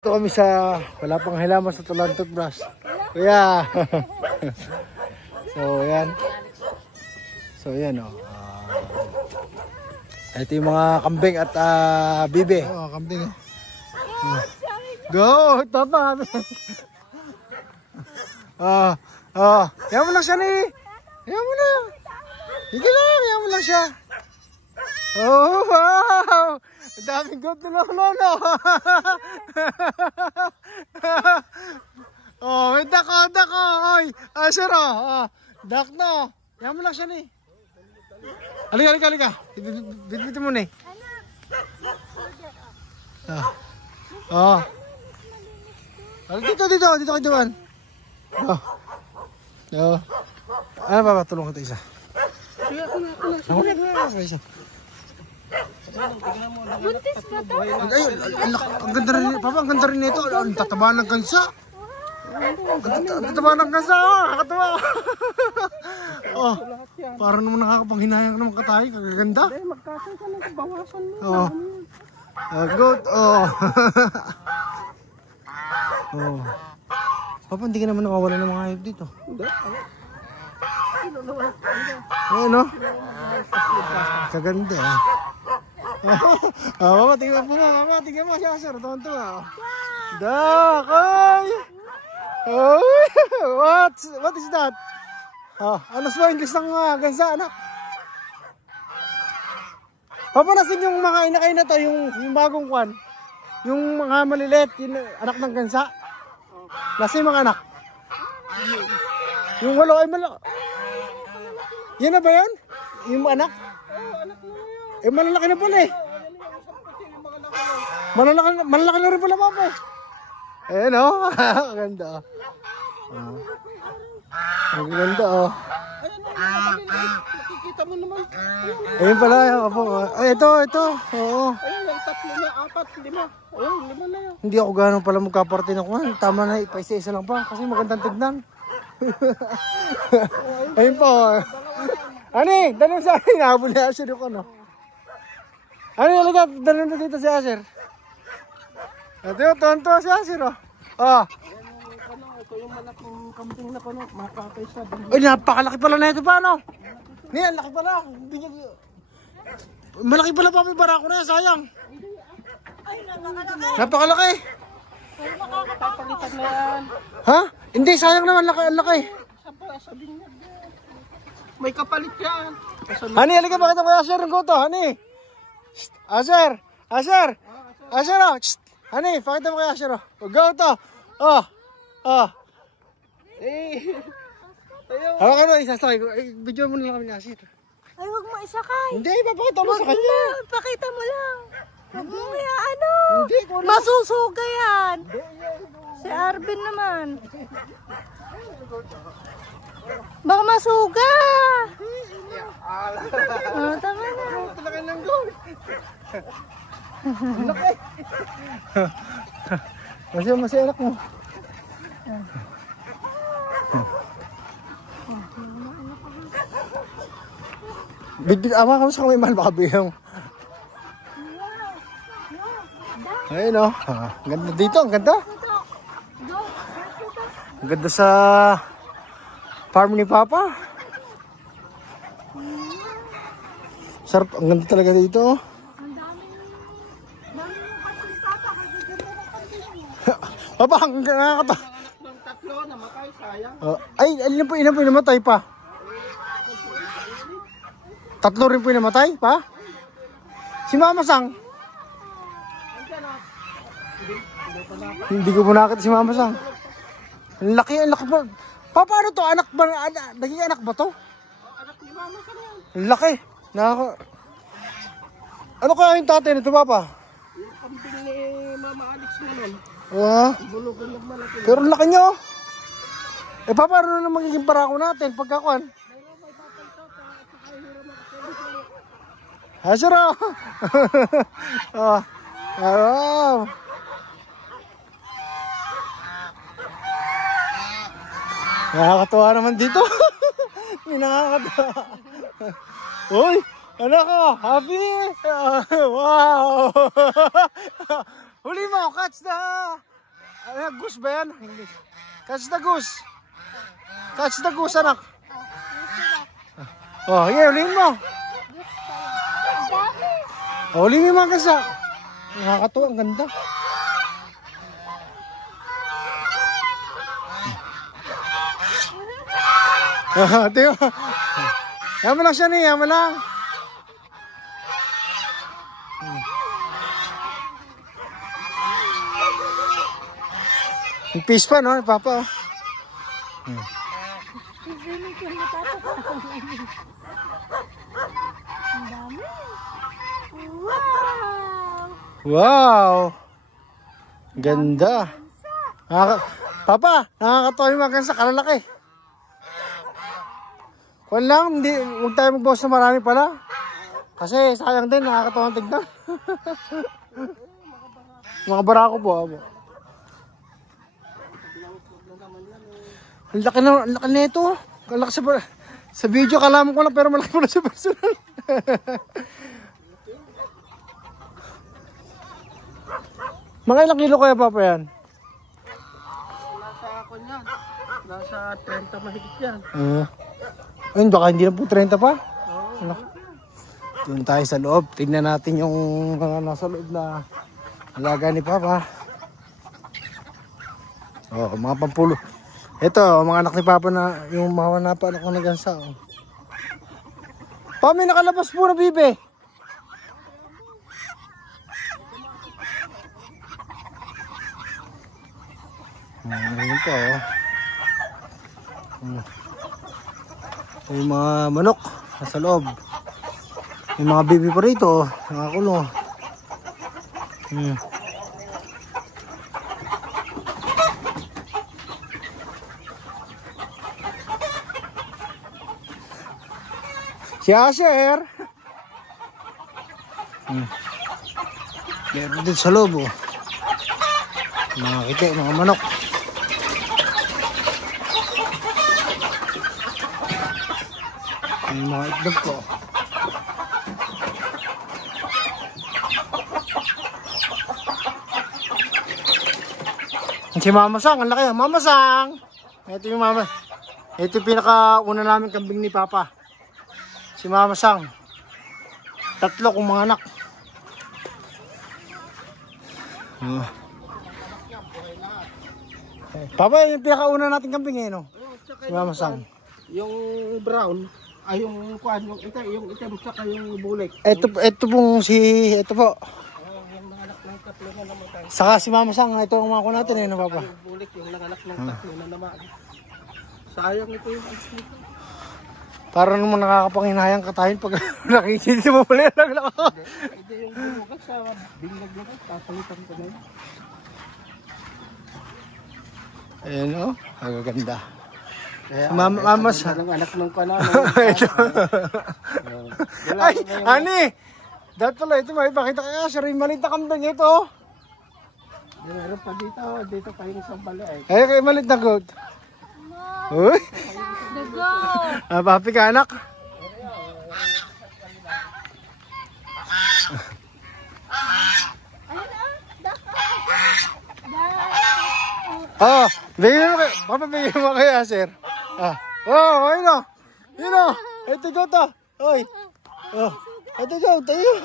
Ito kami sa wala pang hilaman sa Tulan Toothbrush. Kuya. So yan oh. Ito yung mga kambing at bibe. Oo, kambing. Go! Tama! Yan mo lang siya ni. Yan mo lang. Sige lang, yan mo lang siya. Oh, wow! Ang daming goat na lolo. Oh, may dako. Oy, sir oh. Dak na. Yan mo lang siya ni. Halika. Bit mo ni. Dito kay Duan. Ano ba tulungan ito isa? Sige, ako na. Isa. Buntis ba to? Ay, ang ganda rin. Papa, ang ganda rin nito. Ang tataba ng gansa. Ang tataba ng gansa. Nakakatawa. Oh, parang naman nakakapanghinayang naman katay. Kagaganda. Magkasal ka na, bawasan mo. Oh. Goat. Oh. Papa, hindi ka naman nakawala ng mga hayop dito. Hindi. No? Kaganda eh. Papa, tingnan mo siya, sir. Tonto. Dakay! What is that? Ano sa English ng gansa, anak? Papa, nasin yung mga inakay na to, yung bagong kwan. Yung mga maliliit, yung anak ng gansa. Nasin mga anak. Yung walo ay malaki. Yan na ba yan? Yung anak? Malalaki na pala eh. Malalaki na rin pala, papa eh. Ayan o. Ang ganda o. Ang ganda o. Nakikita mo naman. Ayun pala. Ay, ito. Oo. Ayun, yung 3, 4, 5. Ayun, 5 na yun. Hindi ako gano'n pala magkaparte na kuhan. Tama na, ipaisa-isa lang pa. Kasi magandang tignan. Ayun po. Ani, dalawang sa akin. Nahabol na Asher yung ano. Ani, alaga, dalawang na dito si Asher. Ito yung tonto si Asher oh. Ito yung malaking kambing na kano, makakaisa. Ay, napakalaki pala na ito pa ano. Niyan, laki pala. Malaki pala pa, may barako na yan, sayang. Napakalaki. Papalitan na yan. Ha? Hindi, sayang naman, laki. Sabi niya. May kapalit yan. Hani, halika, pakita ko Asher ng goto, Hani. Asher, oh. Hani, pakita mo kay Asher, oh. Goto. Hawakan mo, isasakay ko. Video mo na lang kami ni Asher. Ay, huwag mo isakay. Hindi, papakita mo sa kanya. Pakita mo lang. Huwag mo kaya ano. Hindi, Masusuga yan. Si Arvin naman. Baka masuga. Tama na. Laki ng gold. Laki. Masaya anak mo. Bit ama kami sa kamay mahal baka bigyan. Ayun o. Ganda dito, ang ganda. Ang ganda sa farm ni Papa. Sarap, ang ganda talaga dito. Papa, ang ganda. Ng 3 namatay, sayang. Ay, ilan po yung namatay pa? 3 rin po yung namatay pa? Si Mama Sang? Hindi ko po nakita si Mama Sang. Ang laki po. Papa, ano to? Anak ba? Naging anak ba to? Anak ni Mama ka na yan. Ang laki. Ano kaya yung tatay nito, Papa? Yung kambing ni Mama Alex naman. Bulugan ng malaki. Pero ang laki nyo. Papa, ano na magiging parako natin pagkakuan? Asher oh! Nakakatawa naman dito. May nakakatawa. Uy! Anak ko! Happy! Wow! Huli mo! Catch na! Ano, goose ba yan? Catch the goose. Catch the goose, anak. Oh, yeah, ulihin mo. Oh, ulihin mo mga kansa. Nakakatuwa, ang ganda. Tiyo. Yaman lang siya ni, yaman lang. Yung fish pa, no? Papa, oh. Wow! Ganda. Papa, nakakatawa yung mga kansa, kalalaki. Kung lang, huwag tayo magbawas na marami pala. Kasi sayang din, nakakatawa ang tignan. Mga barako po. Ang laki na ito. Ang laki sa video, kalaman ko lang pero malaki pala sa personal. Mga ilang kilo kaya Papa yan? Nasa ako yan. Nasa 30 mahigit yan. Ayun, baka hindi na po 30 pa. Doon tayo sa loob. Tignan natin yung mga nasa loob na alaga ni Papa. Oh, mga pampulo. Ito, mga anak ni Papa na yung mga napaanak ko na gansa. Oh. Pa, may nakalabas po na bibe. Ayun po. Yung mga manok nasa loob. Yung mga baby pa rito, nakakulong. Si Asher. Meron din sa loob. Oh. Mga kiti, mga manok. Yung mga itlog ko. Si Mama Sang, ang laki. Mama Sang! Ito yung mama. Ito yung pinakauna namin kambing ni Papa. Si Mama Sang. 3 kong mga anak. Papa, yung pinakauna natin kambing eh, no? Si Mama Sang. Yung brown, ay yung kuan, yung itim, tsaka yung bulik. Ito pong ito po. Yung nanganak ng 3 na namatay. Saka si Mama Sang, ito ang mga ko natin eh, no Papa? Yung bulik, yung nanganak ng 3 na namatay. Sayang ito yung alis nito. Para naman nakakapanghinayang katayin pag nakikita mo pala lang lang ako. Hindi yung bumugas sa bingag na ito, tatalitan ko na yun. Ayan o, agaganda. Mama sa anak ng panalo. Ay, ani! Dahil pala ito, may pakita kaya siya rin malit na kambing ito. Meron pa dito pa yung isang bali. Ay, kayo malit na goat. Uy! The goat! Papi ka anak. Oh, bigyan mo kayo. Papa, bigyan mo kayo, sir. Ayun o. Yun o. Ito, goat o. Oy. Ito, goat. Ayun.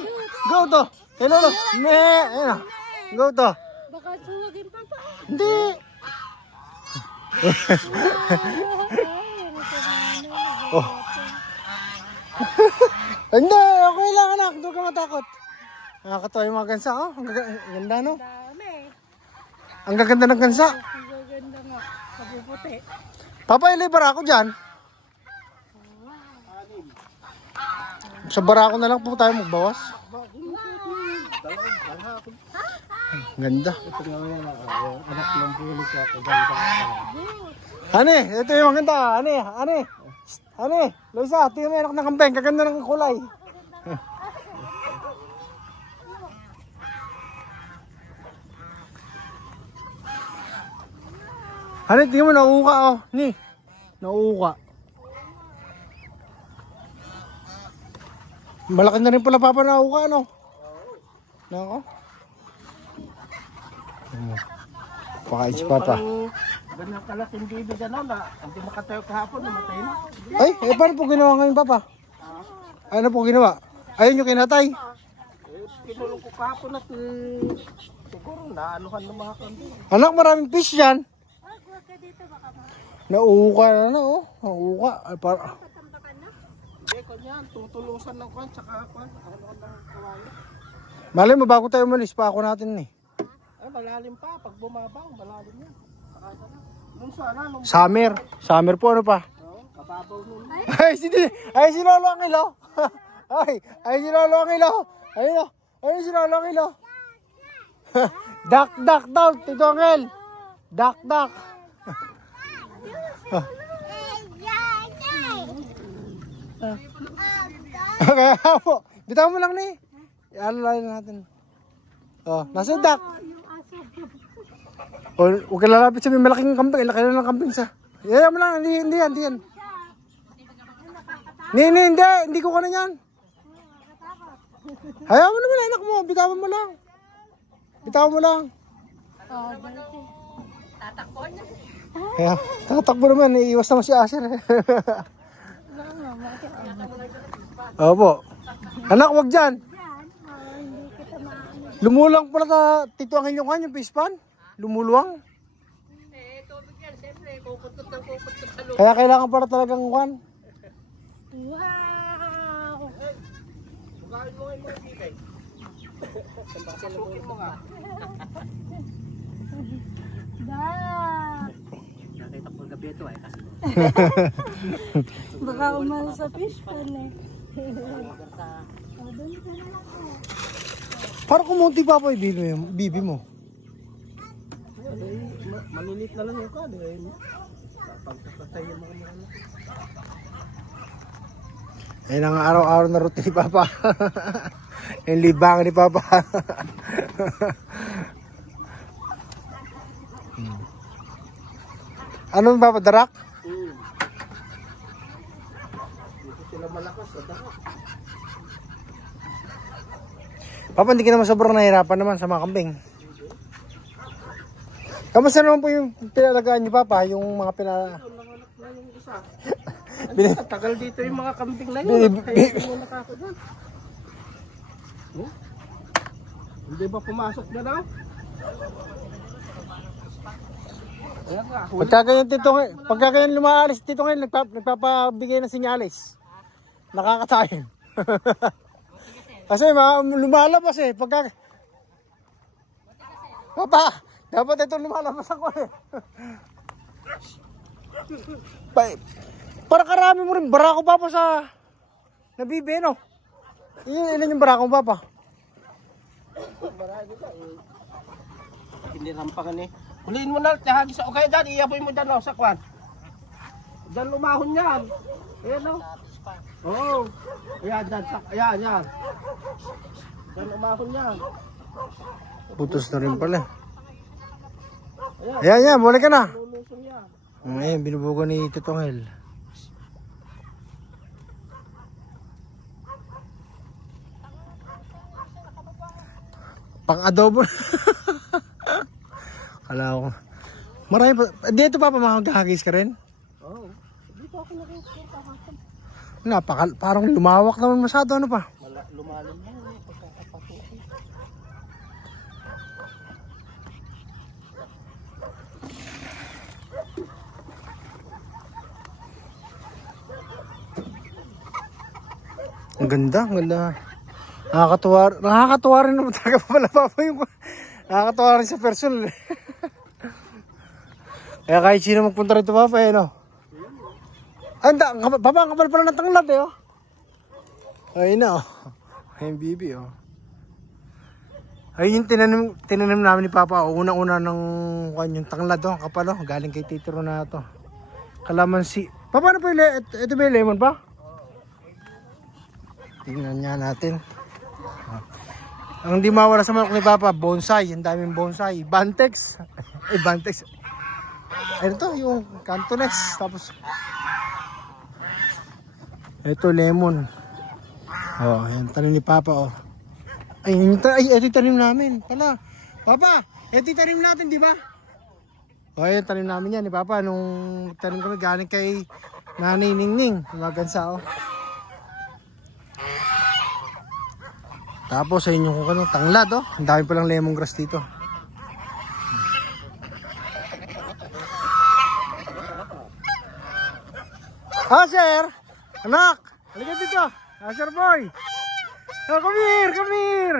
Goat o. Ayun o. Ayun o. Goat o. Baka suwagin pa pa. Hindi. Oh. Hindi, okay lang anak. Doon ka matakot. Nakakatawa yung mga gansa. Oh. Ang ganda no? Dami. Ang gaganda ng gansa. Ang gaganda nga. Kapuputi. Papa, ilay barako dyan. Sa barako na lang po tayo magbawas. Ganda. Ito nga yung anak ng bulik ako. Ganda. Ani, ito yung maganda. Ani, Loisa, ito yung anak ng kambeng. Kaganda ng kulay. Hani, tingnan mo, nauuka oh. Nauuka. Malaki na rin pala Papa nauuka, no? Nako. Pakain si Papa. Ganyan kalaking bibi gano'n na hindi makatayo kahapon, namatay na. Ay, paano po ginawa ngayon, Papa? Ano po ginawa? Ayun yung kinatay. Kinulong ko kahapon at siguro naanuhan ng mga kambing. Anak, maraming fish yan. Nauuka na na, oh. Nauuka. Ay, para... Hindi, kanyan, tutulusan ng kwan, tsaka kwan, ano ng kawayo. Malay mo, bago tayo umalis, pa ako natin eh. Ay, malalim pa, pag bumabaw, malalim yan. Nung sana, nung Summer po, ano pa? kababaw nun. Ay, si Lolo Angelo. Ay, si Lolo Angelo. Ayun o. Ayun si Lolo Angelo. Dak daw, Tito Angel. Dak. Kaya po. Bitaw mo lang ni. Ialalayan natin. Oh, nasa dak. O, huwag ka lalapit sa may malaking kambing. Laki na ng kambing sa. Yan mo lang. Hindi yan. Hindi ko na yan. Hayaan mo naman anak mo. Bitawan mo lang. Kaya, tatakbo naman. Iiwas naman si Asher. Opo. Anak, wag dyan. Lumulang pala ka, Tito Angel yung kanyang fish pan. Lumuluwang. Kaya kailangan para talagang kwan. Wow! Bukain mo ngayon mga bibay. Pasukin mo nga. Dak! Nakita ko gabi ito ay kasi. Baka umano sa fish pan eh. Parang kumunti pa po yung bibi mo. Malilit na lang yung kado eh. Pagpapatay yung mga mga. Ayun ang araw-araw na routine ni Papa. Yung libangan ni Papa. Ano yung Papa? Darak? Dito sila malakas sa daka. Papa, hindi ka naman sobrang nahirapan naman sa mga kambing. Kamusta naman po yung pinalagaan niyo, Papa? Yung mga Nanganak na yung isa. Tagal dito yung mga kambing na yun. Kaya hindi mo nakako dyan. Hindi ba pumasok na daw? Ayan nga. Pagka ganyan lumaalis, Tito ngayon, nagpapabigay ng sinyalis. Nakakatayin. Kasi lumalabas eh. Papa, dapat ito lumalabas ako eh. Para karami mo rin barako, Papa, sa nabibi, no? Ilan yung barako, Papa? Marami ka eh. Hindi rampangan eh. Huliin mo na, tihagi sa okay dyan, iyaboy mo dyan sa kwan. Dyan lumahon yan. Ayan o. Oo. Ayan, dyan. Ayan. Dyan lumahon yan. Putos na rin pala. Ayan, balik ka na. Lulusong yan. Ayan, binubugan ni Tito Angel. Pang-adobo. Kala ko. Marami pa. Dito pa maghahagis ka rin? Oo. Dito ako nakikita hapon. Parang lumawak naman masyado. Ano pa? Lumalim yan. Pagkakapasukin. Ang ganda. Nakakatuwa rin naman talaga pala, Papa, yung nakakatuwa rin sa personal. Kaya kahit sino magpunta rito, Papa, eh, no? Papa, ang kapal pala ng tanglad, eh, oh. Ayun na, oh. Ayun, bibi, oh. Ayun yung tinanim namin ni Papa, oh. Unang-una ng yung tanglad, oh. Kapal, oh. Galing kay Tito na to. Kalamansi. Papa, ano po yung ito ba yung lemon pa? Tingnan niya natin. Ang di mawala sa manok ni Papa, bonsai. Ang daming bonsai. Bantex. Bantex. Ano to? Yung Cantones. Tapos, ito lemon. Oh, yung tanim ni Papa, oh. Ito yung tanim namin. Pala. Papa, ito yung tanim natin, di ba? O ayun, tanim namin yan ni Papa. Nung tanim kami galing kay Nanay Ningning. Magansa, oh. Tapos ayun yung kung tanglad, oh. Ang dami palang lemongrass dito. Asher! Anak! Halika dito! Asher boy! Oh, come here! Come here!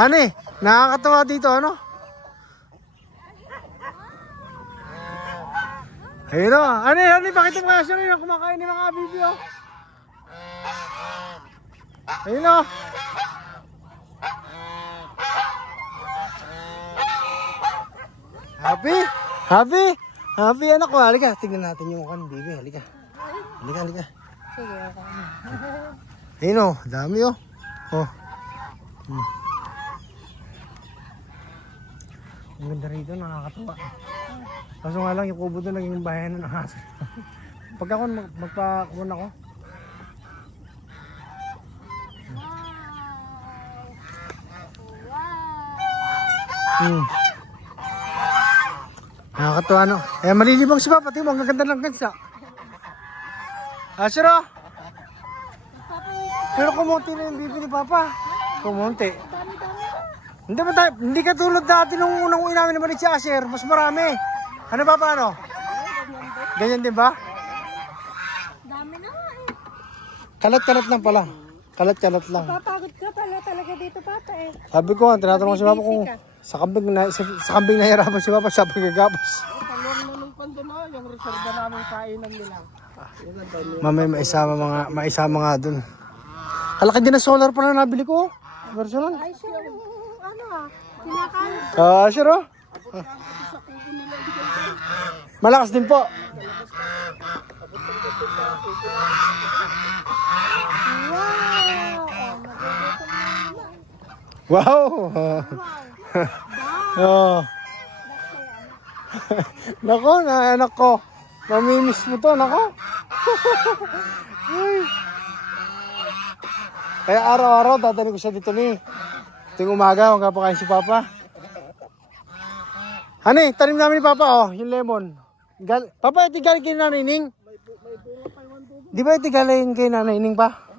Ani, nakakatawa dito, ano? Ayun o. Ani, bakit ang kasya rin ang kumakain ni mga bibi, oh? Ayun o. Happy? Happy? Happy, anak ko. Halika, tignan natin yung kan, bibi. Halika. Halika. Sige, okay. Ayun o, dami o. Oh. Ang ganda rito, nakakatuwa. Kaso nga lang, yung kubo doon naging bayan ng aso. Pag ako magpakuhan ako. Nakakatuwa, no? Eh, malilibang si Papa. Tingnan mo, ang ganda ng gansa. Asiro! Pero kumunti na yung bibi ni Papa. Kumunti. Hindi ka tulad dati nung unang namin naman si Asher. Mas marami. Ano ba paano? Ganyan din ba? Dami na nga eh. Kalat-kalat lang pala. Kalat-kalat lang. Papagod ka pala talaga dito, Papa eh. Sabi ko, tinatanong si Papa kung sa kambing nahirapan si Papa siya pagkagapos. Talong na nung pando na, yung reserva namin kainan nila. Mamay maisama nga dun. Kalaki din na solar pala nabili ko. Version Ay, siya yung ano kinakain. Sure oh. Malakas din po. Wow. Oh. Nako, anak ko. Mamimiss mo to, nako. Kaya araw-araw dadali ko siya dito ni. Tuwing umaga, magkapakain si Papa. Hani, tanim namin ni Papa, oh, yung lemon. Papa, ito galing kay Nanay Ning? Di ba ito galing kay Nanay Ning pa?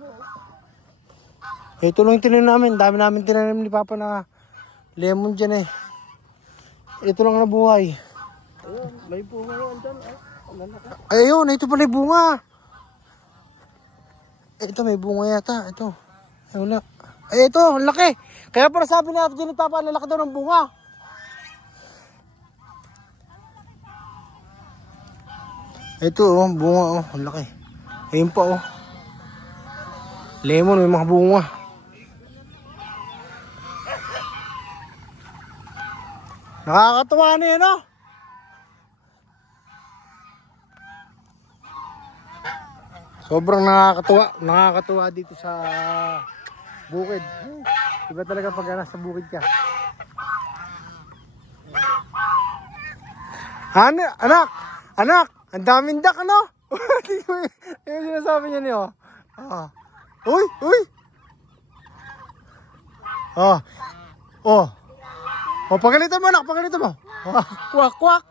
Ito lang yung tinanim namin. Dami namin tinanim ni Papa na lemon dyan eh. Ito lang nabuhay. Ayun, may bunga yun dyan. Ayun, ito pala yung bunga. Ito may bunga yata. Ito. Ay, wala. Ay, ito, ang laki. Kaya para sabi natin ni Papa, ang laki daw ng bunga. Ito, oh, bunga, oh, ang laki. Ayun pa, oh. Lemon, may mga bunga. Nakakatuwa na yan, oh. Sobrang nakakatuwa dito sa bukid. Iba talaga pag nasa bukid ka. Anak, ang daming dak, ano? Yung sinasabi niya niyo. Uy. Pagalitan mo, anak, pagalitan mo. Kwak.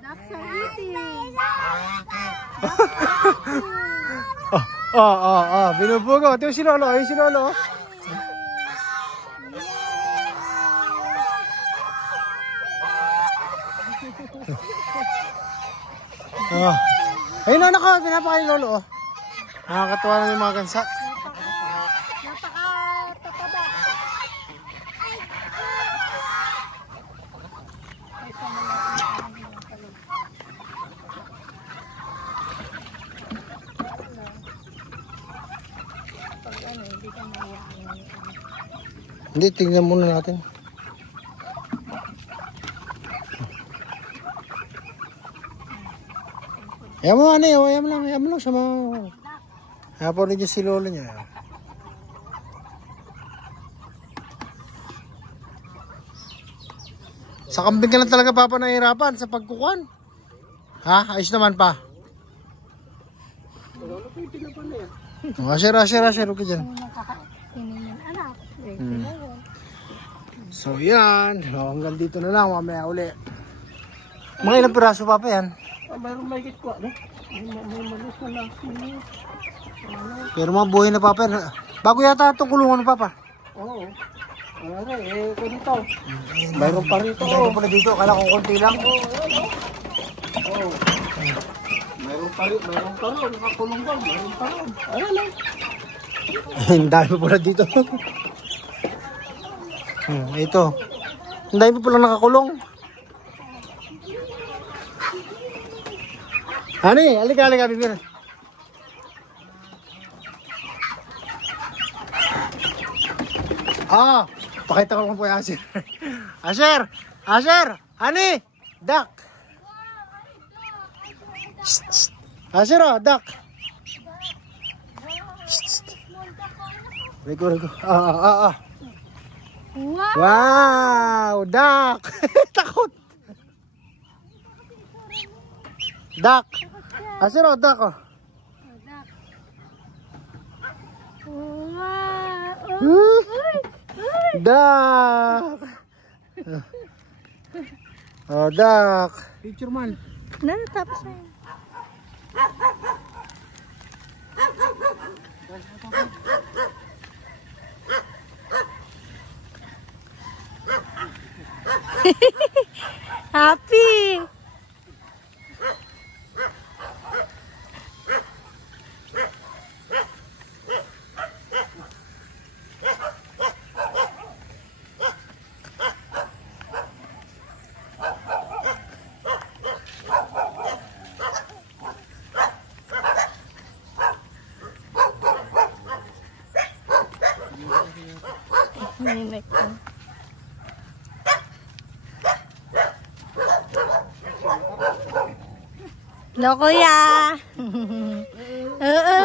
Ducks are eating. Binubugo. Ito yung si Lolo. Ayun si Lolo. Ayun, anak ko. Pinapakain ni Lolo. Nakakatuwa na yung mga gansa. Napaka-tataba. Hindi, tingnan muna natin. Ayaw mo, ayaw mo lang sa mga... Ayaw po rin si Lolo niya. Sa kambing ka lang talaga papa nahihirapan sa pagkukuhan. Ha? Ayos naman pa. Asher, okay dyan. So yan, hanggang dito na lang, mamaya uli. Mga ilang piraso papa yan? Mayroon may git ko, ano? May malis na lang. Pero mga buhay na papa yan. Bago yata itong kulungan ng papa. Oo. Ano rin, ko dito. Mayroon pa rito. Mayroon pa na dito, kala ko konti lang. Oo. Mayroon pa rin, nakakulong doon. Mayroon pa rin. Ano lang. Ang dami pala dito. Ito. Ang dami pala nakakulong. Hani, halika, bibir. Pakita ko lang po yung Asher. Asher, Hani, duck. Asher, duck. Rico. Wow, duck. Takot. Duck. Asher, duck. Duck. Duck. Picture man. Tapos na yun. Happy. Hello, kuya. Oo.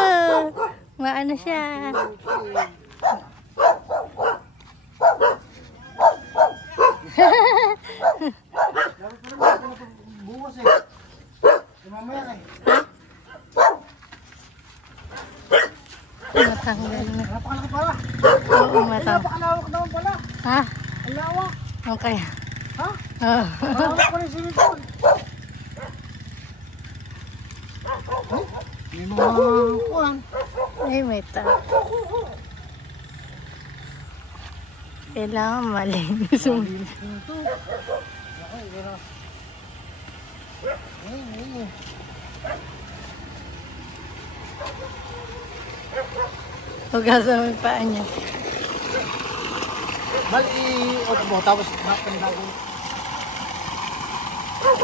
Maano siya. Bukas mamaya kay. Matanggal na. Napakalaki pala. Oo, matanggal. Napakalawak naman pala. Ha? Ang lawak. Okay. Ha? Oo. Lawak pala yung simitol. May mga kuhan. Ay, may tao. Kailangan malinis mo. Hugasan mo yung paa niya. Bali, tapos nakandago.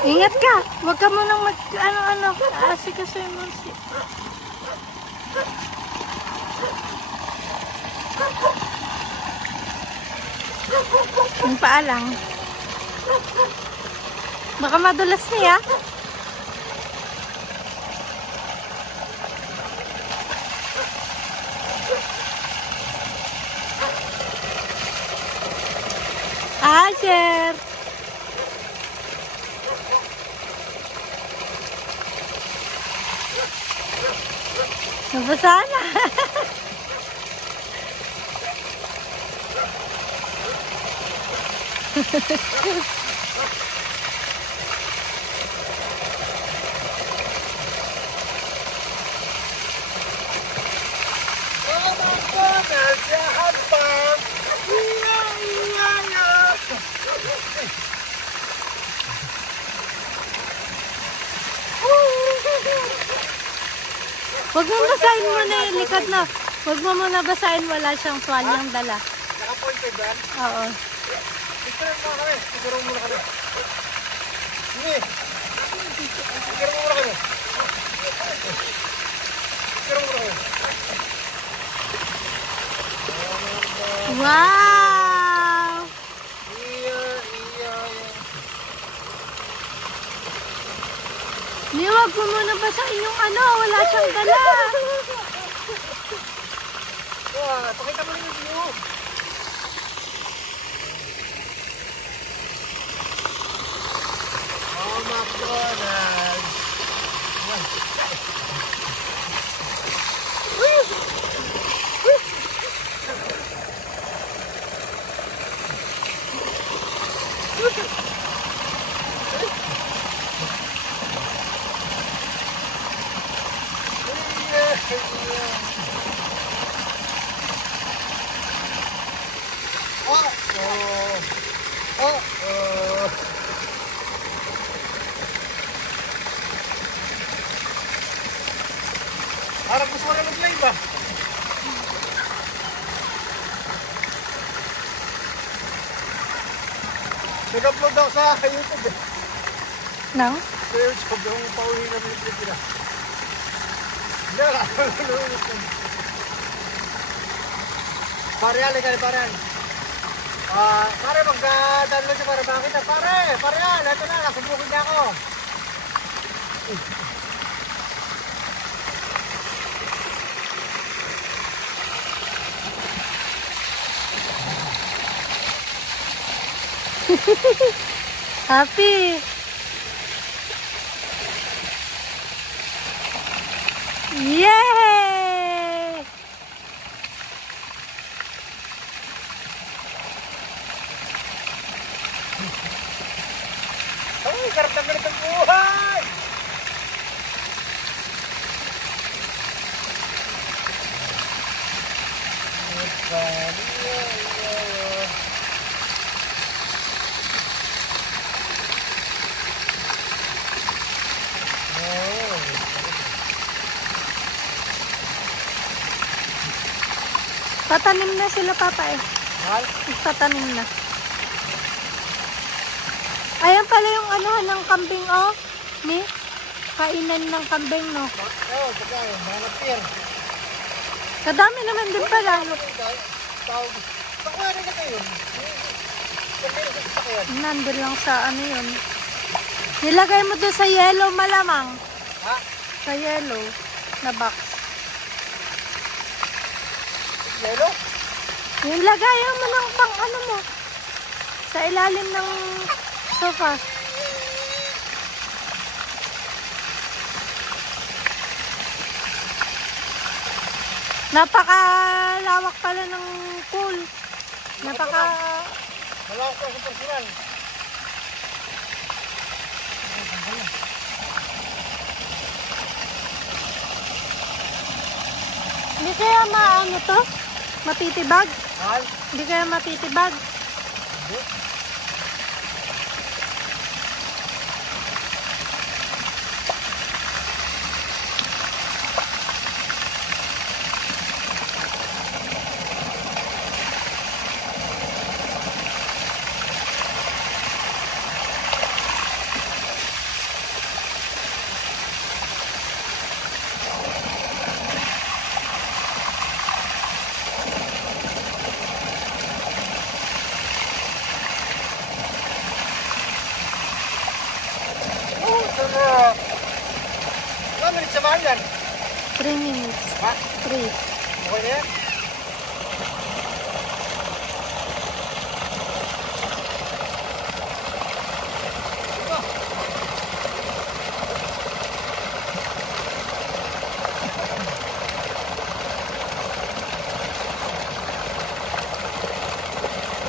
Ingat ka! Huwag ka munang ano, aasikaso mo si... Yung paa lang. Baka madulas niya. Asher! Nabasa na. Huwag mo basahin muna yung likod na. Huwag mo muna basahin, wala siyang tuwalyang dala. Naka-pointed ba? Oo. Picture mo kami. Picture mo muna kami. Sige. Picture mo muna kami. Picture mo muna kami. Wow! Huwag mo muna basahin yung ano, wala siyang dala. Pakita mo yung view. Oh! Parang gusto ko na mag-live ah. Nag-upload daw sa YouTube eh. Nang? Sa YouTube, yung pauwi na mag-live nila. Hindi, pare, halika na pare. Pare, mag-download siya para makita. Pare, ito na, nasubukin niya ako. Happy! Yay! Ay, sarap na ganit ang buhay! Tatanim na sila, Papa eh. Mahal? Tatanim na. Ayan pala yung anuhan ng kambing, oh. Ni? Kainan ng kambing, no? Oo, pagkain, mga pier. Kadami naman din pala. Pakuha rin na kayo. Nandun lang sa ano yun. Nilagay mo doon sa yellow malamang. Ha? Sa yellow na box. Yelo? Yung lagayan mo ng pang ano mo. Sa ilalim ng sofa. Napakalawak pala ng pool. Malawak ko sa personal. Hindi kaya maano to? Matitibag? Mahal? Hindi kaya matitibag? Hindi. Ilang minutes sa mahal yan? 3 minutes. Ha? 3. Okay na yan?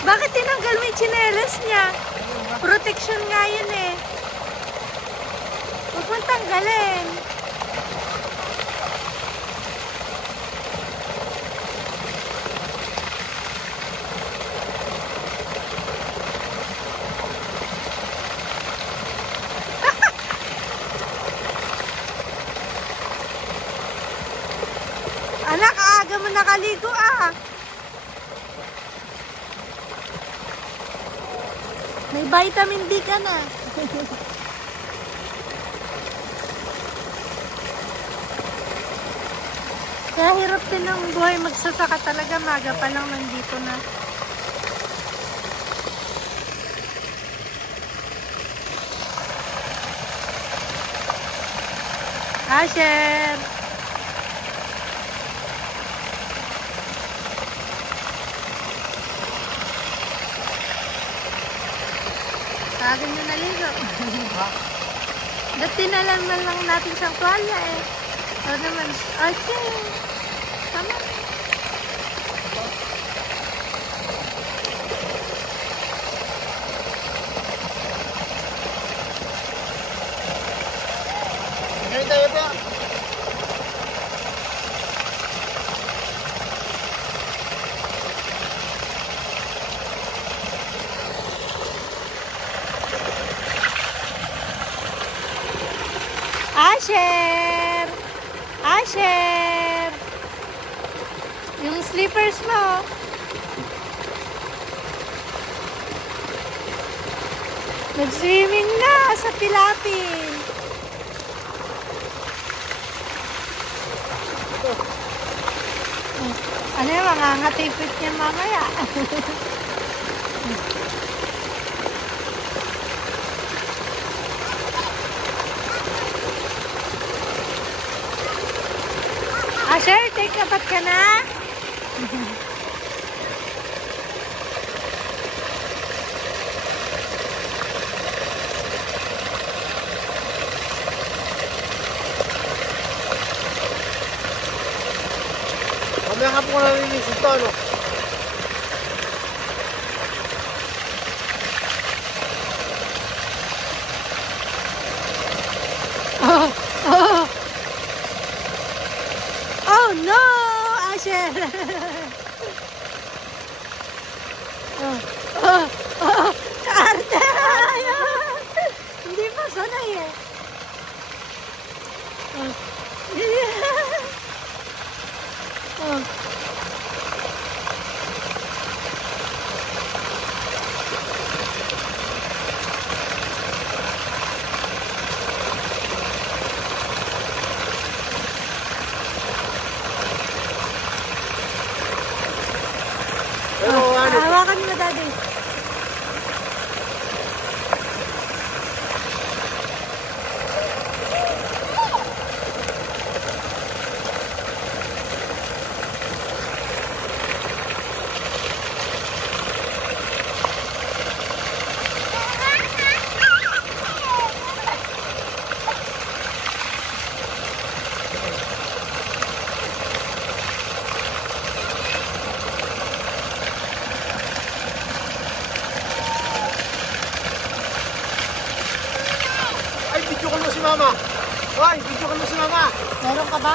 Bakit tinanggal mo yung tsinelas niya? Protection nga yun eh. Huwag mong tanggalin. Anak, aga mo nakaligo ah. May vitamin D ka na. Kaya hirap din ang buhay magsasaka talaga. Maga pa lang nandito na. Asher! Bago nyo naligo. Dati na lang natin siyang tuwalya eh. O naman. Okay. Tama. Ngayon tayo ba? Asher! Yung slippers mo. Nag-swimming na sa Pilapil. Ano yung mga ngatipit niya mamaya? Asher, take a bath ka na? Mamaya nga po ko nalilisin to, ano? Oh, oh. Oh no, Asher. Oh, oh, oh. Arte. Hindi pa sanay eh. Oh. Oh. Pero ano? Hawakan mo, Daddy. Ay, video ka mo si Mama. Ay, video ka mo si Mama. Meron ka ba?